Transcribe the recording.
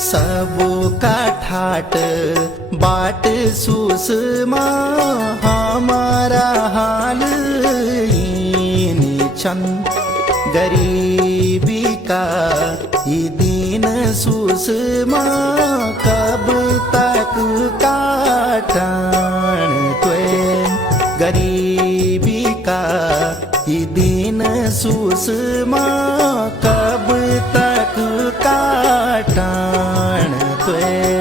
सबो का ठाट बाट सुषमा हमारा हाल छन गरीबी का ये दिन सुषमा कब तक काटन त्वे गरीबी का ये दिन सुषमा कब तक काटन त्वे।